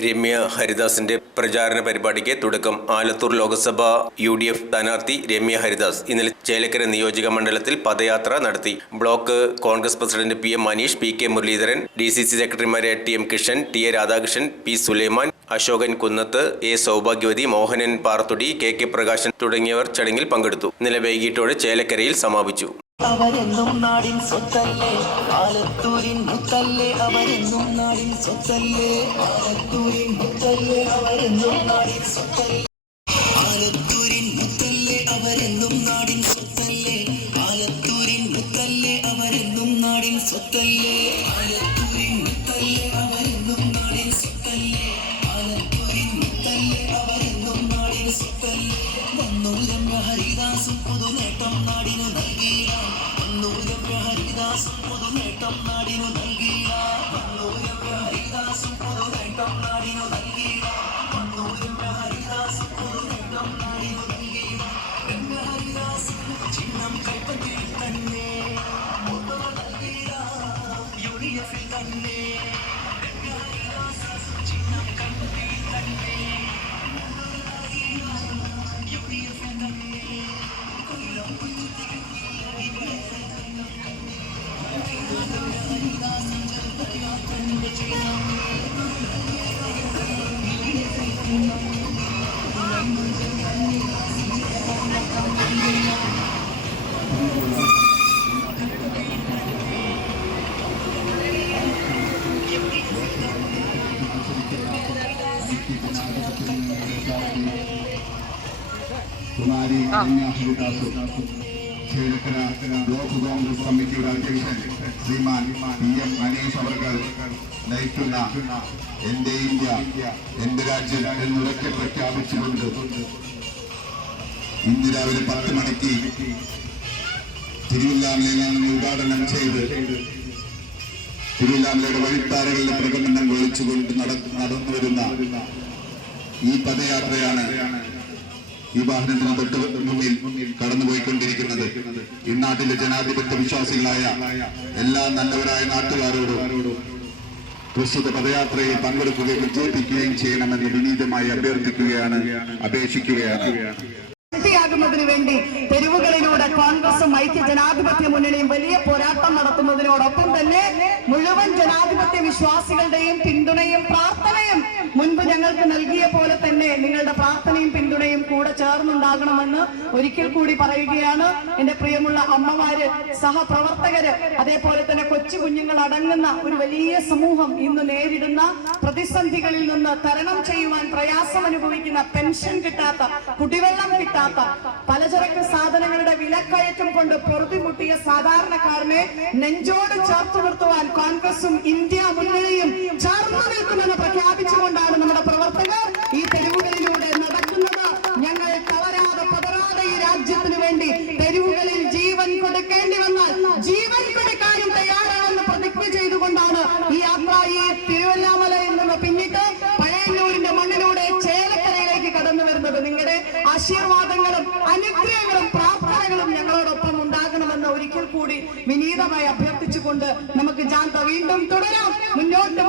രമ്യ ഹരിദാസിന്റെ പ്രചാരണ പരിപാടിക്ക് തുടക്കം. ആലത്തൂർ ലോക്സഭ UDF സ്ഥാനാർത്ഥി രമ്യ ഹരിദാസ് ഇന്നലെ ചേലക്കര നിയോജക മണ്ഡലത്തിൽ പദയാത്ര നടത്തി. Block Congress president PM Maneesh, PK Muraleedharan, DCC സെക്രട്ടറിമാരായ TM Kishan, TA Radhakrishnan, P Sulaiman, Ashokan Kunnath, A Saubhagyavathi, Mohanan Parathodi, KK Prakashan തുടങ്ങിയവർ ചടങ്ങിൽ പങ്കെടുത്തു. ഇന്നലെ വൈകിട്ടോടെ ചേലക്കരയിൽ സമാപിച്ചു. അവരെന്നും നാടിൻ സ്വത്തല്ലേ, ആലത്തൂരിൻ മുത്തല്ലേ, അവരെന്നും നാടിൻ സ്വത്തല്ലേ, ആലത്തൂരിൻ മുത്തല്ലേ, അവരെന്നും നാടിൻ സ്വത്തല്ലേ, ആലത്തൂരിൻ മുത്തല്ലേ, അവരെന്നും നാടിൻ സ്വത്തല്ലേ, ആലത്തൂരിൻ മുത്തല്ലേ, അവരെന്നും നാടിൻ സ്വത്തല്ലേ, ആലത്തൂരിൻ മുത്തല്ലേ, അവരെന്നും നാടിൻ സ്വത്തല്ലേ, ആലത്തൂരിൻ മുത്തല്ലേ, അവരെന്നും നാടിൻ സ്വത്തല്ലേ. വന്നു രമ്യ ഹരിദാസും പുതുനേട്ടം നാടിനു നൽകിയ, വന്നു രമ്യ ഹരിദാസും പുതുനേട്ടം നാടിനു നൽകിയ, വന്നു രമ്യ ഹരിദാസും പുതുനേട്ടം നാടിനു നൽകിയ, വന്നു രമ്യ ഹരിദാസും പുതുനേട്ടം നാടിനു നൽകിയ. രമ്യ ഹരിദാസ് ചിഹ്നം കൈപ്പറ്റിയിൽ തന്നെ നൽകിയ UDF തന്നെ, രമ്യ ഹരിദാസ് ചിഹ്നം കൈപ്പറ്റിയിൽ തന്നെ UDF തന്നെ. കുമാരി ഹരിദാസ്, ചേലക്കര ബ്ലോക്ക് കോൺഗ്രസ് കമ്മിറ്റിയുടെ അധ്യക്ഷൻ ശ്രീമാൻ PM മനീഷ് അവർ നയിക്കുന്ന എന്റെ ഇന്ത്യ എന്റെ രാജ്യം എന്നുറക്കെ പ്രഖ്യാപിച്ചുകൊണ്ട് ഇന്ന് രാവിലെ 10 മണിക്ക് തിരുവില്ലാമലയിൽ ഉദ്ഘാടനം ചെയ്ത് തിരുവില്ലാമലയുടെ വഴിത്താരകളുടെ പ്രകടനം വിളിച്ചുകൊണ്ട് നടന്നു വരുന്ന ഈ പദയാത്രയാണ് ഈ വാഹനത്തിന് തൊട്ട് മുന്നിൽ കടന്നുപോയിക്കൊണ്ടിരിക്കുന്നത്. ഈ നാട്ടിലെ ജനാധിപത്യ വിശ്വാസികളായ എല്ലാ നല്ലവരായ നാട്ടുകാരോടും പ്രസ്തുത പദയാത്രയിൽ പങ്കെടുക്കുകയും വിജയിപ്പിക്കുകയും ചെയ്യണമെന്ന് വിനീതമായി അഭ്യർത്ഥിക്കുകയാണ്, അപേക്ഷിക്കുകയാണ്. ാകുന്നതിനു വേണ്ടി തെരുവുകളിലൂടെ കോൺഗ്രസും ഐക്യ ജനാധിപത്യ മുന്നണിയും വലിയ പോരാട്ടം നടത്തുന്നതിനോടൊപ്പം തന്നെ മുഴുവൻ ജനാധിപത്യ വിശ്വാസികളുടെയും പിന്തുണയും പ്രാർത്ഥനയും മുൻപ് ഞങ്ങൾക്ക് നൽകിയ പോലെ തന്നെ നിങ്ങളുടെ പ്രാർത്ഥനയും പിന്തുണയും കൂടെ ചേർന്നുണ്ടാകണമെന്ന് ഒരിക്കൽ കൂടി പറയുകയാണ്. എന്റെ പ്രിയമുള്ള അമ്മമാര്, സഹപ്രവർത്തകര്, അതേപോലെ തന്നെ കൊച്ചു കുഞ്ഞുങ്ങൾ അടങ്ങുന്ന ഒരു വലിയ സമൂഹം ഇന്ന് നേരിടുന്ന പ്രതിസന്ധികളിൽ നിന്ന് തരണം ചെയ്യുവാൻ പ്രയാസം അനുഭവിക്കുന്ന, പെൻഷൻ കിട്ടാത്ത, കുടിവെള്ളം കിട്ടാത്ത, പലചരക്ക് സാധനങ്ങളുടെ വിലക്കയറ്റം കൊണ്ട് പൊറുതിമുട്ടിയ സാധാരണക്കാരനെ നെഞ്ചോട് ചേർത്ത് നിർത്തുവാൻ കോൺഗ്രസും ഇന്ത്യ മുന്നണിയും ചേർന്ന് നിൽക്കുമെന്ന് പ്രഖ്യാപിച്ചുകൊണ്ടാണ് നമ്മുടെ പ്രവർത്തകർ ഈ തെരുവുകളിലൂടെ നടക്കുന്നത്. ഞങ്ങൾ തളരാതെ പതറാതെ ഈ രാജ്യത്തിനു വേണ്ടി തെരുവുകളിൽ ജീവൻ കൊടുക്കേണ്ടി വന്നാൽ ജീവൻ കൊടുക്കാനും തയ്യാറാണെന്ന് പ്രതിജ്ഞ ചെയ്തുകൊണ്ടാണ് ഈ യാത്ര ഈ തിരുവല്ലാമലയിൽ നിന്ന് പിന്നിട്ട് പഴയന്നൂരിന്റെ മണ്ണിലൂടെ ചേലക്കരയിലേക്ക് കടന്നു വരുന്നത്. നിങ്ങളുടെ ആശീർവാദങ്ങളും അനുഗ്രഹങ്ങളും പ്രാർത്ഥനകളും ഞങ്ങളോടൊപ്പം ഉണ്ടാകണമെന്ന് ഒരിക്കൽ കൂടി വിനീതമായി അഭ്യർത്ഥിച്ചുകൊണ്ട് നമുക്ക് ജാഥ വീണ്ടും തുടരാം. മുന്നോട്ട്